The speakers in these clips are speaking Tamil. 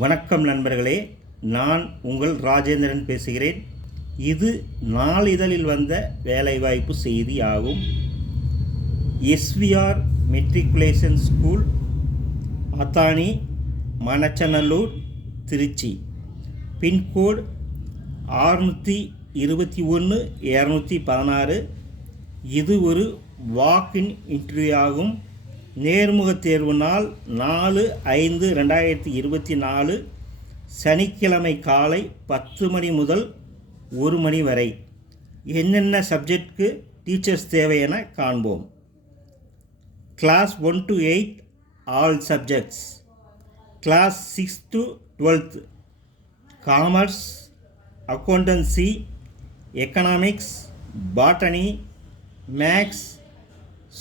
வணக்கம் நண்பர்களே, நான் உங்கள் ராஜேந்திரன் பேசுகிறேன். இது நாளிதழில் வந்த வேலைவாய்ப்பு செய்தி ஆகும். SVR matriculation school, Athani, Manachanallur, Trichy. Pincode 621-216. இது ஒரு வாக்கின் இன்டர்வியூ ஆகும். நேர்முக தேர்வு நாள் 4/5/2024 சனிக்கிழமை காலை 10 மணி முதல் 1 மணி வரை. என்னென்ன சப்ஜெக்டுக்கு டீச்சர்ஸ் தேவை என காண்போம். Class 1 to 8 all subjects. Class 6 to 12 commerce, accountancy, economics, botany, maths,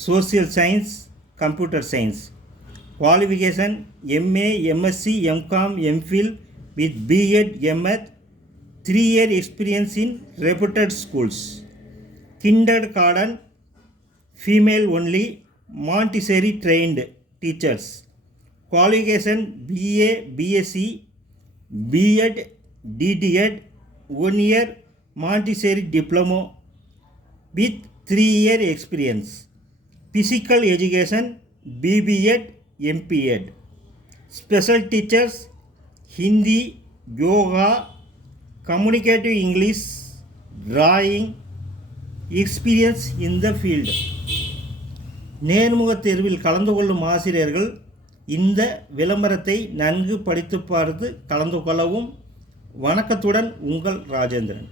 social science, computer science. Qualification: MA, MSc, MCom, MPhil with B.Ed, M.Ed, 3-year experience in reputed schools. Kindergarten, female only, Montessori trained teachers. Qualification: BA, BSc, B.Ed, D.Ed, 1-year Montessori diploma with 3-year experience. Physical education, BB.Ed, MP.Ed. Special teachers: Hindi, Yoga, Communicative English, Drawing, experience in the field. நேர்முக தேர்வில் கலந்து கொள்ளும் ஆசிரியர்கள் இந்த விளம்பரத்தை நன்கு படித்து பார்த்து கலந்து கொள்ளவும். வணக்கத்துடன் உங்கள் ராஜேந்திரன்.